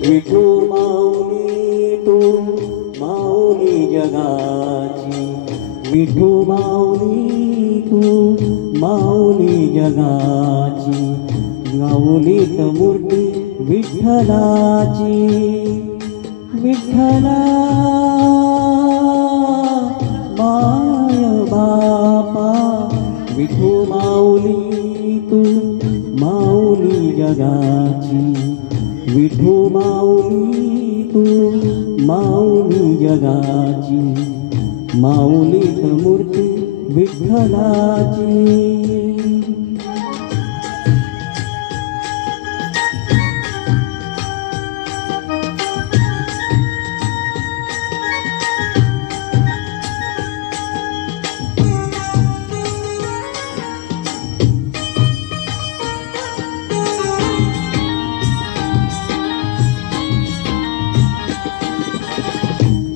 विठू माऊली तू माऊली जगाची, विठू माऊली तू माऊली जगाची, माऊलीत मूर्ती विठ्ठलाची, विठ्ठला माय बापा, विठू माऊली तू माऊली जगाची, विठू माऊली तू माऊली जगाची, माऊलीत मूर्ती विठ्ठलाची।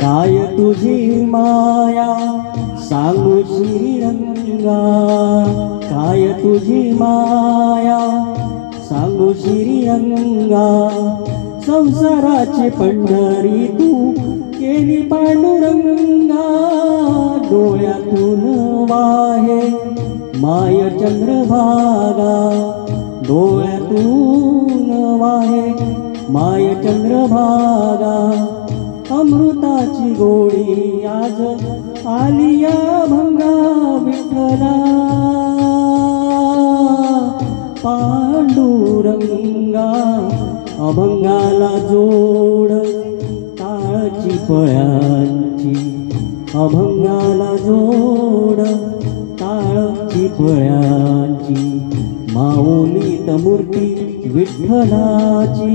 काय तुझी माया सांगू श्रीरंगा, काय तुझी माया सांगू श्रीरंगा, संसाराची पंढरी तू केली पांडुरंगा, डोळ्यातून वाहे माय चंद्रभागा, डोळ्यातून वाहे माय चंद्रभागा, अमृताची गोडी आज आली या भंगा, विठ्ठला पांडुरंगा, अभंगाला जोड टाळची पळ्यांची, अभंगाला जोड टाळची पळ्यांची, माऊलीत मूर्ती विठ्ठलाची,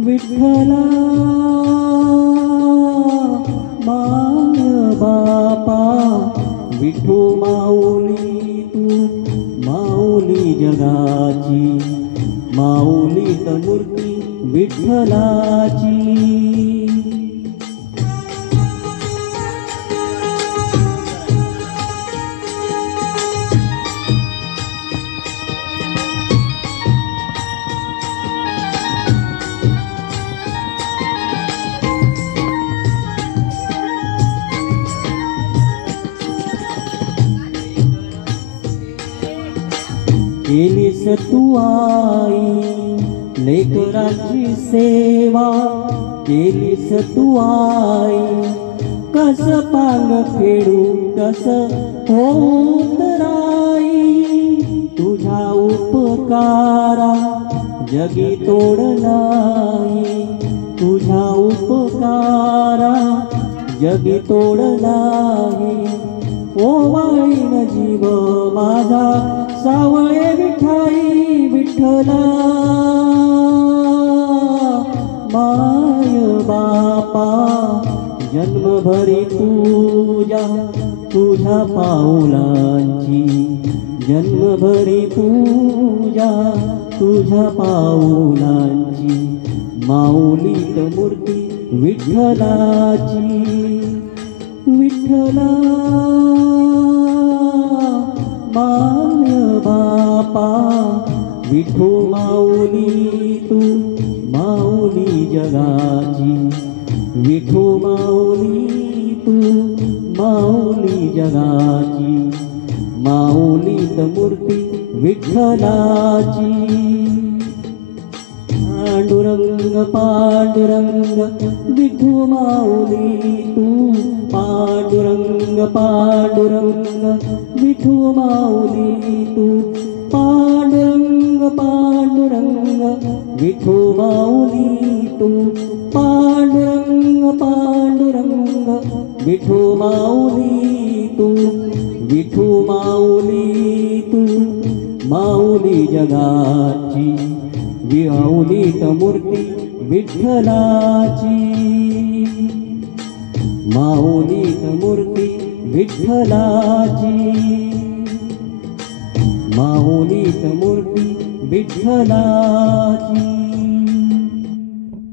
विठ्ठला माय बापा, विठू माऊली तू माऊली जगाची, माऊलीत मूर्ती विठ्ठलाची। केलीस तू आई लेकराची सेवा, केलीस तू आई कस पांग फेडू कस होत राई, तुझ्या उपकारा जगी तोड नाही, तुझ्या उपकारा जगी तोड नाही, ओवाळीन जीव माझा सावळे विठाई, विठ्ठला माय बापा, जन्मभरी पूजा तुझ्या पाऊलांची, जन्मभरी पूजा तुझ्या पाऊलांची, माऊलीत मूर्ती विठ्ठलाची, विठ्ठला माय बापा, विठू माऊली तू माऊली जगाची, विठू माऊली तू माऊली जगाची, माऊलीत मूर्ती विठ्ठलाची। पांडुरंग पांडुरंग विठू माऊली तू, पांडुरंग पांडुरंग विठू माऊली तू, पांडुरंग पांडुरंग विठू माऊली तू, पांडुरंग पांडुरंग विठू माऊली तू, विठू माऊली तू माऊली जगाची, माऊलीत मूर्ती विठ्ठलाची, माऊलीत मूर्ती विठ्ठलाची, माऊलीत मूर्ती विठ्ठलाची।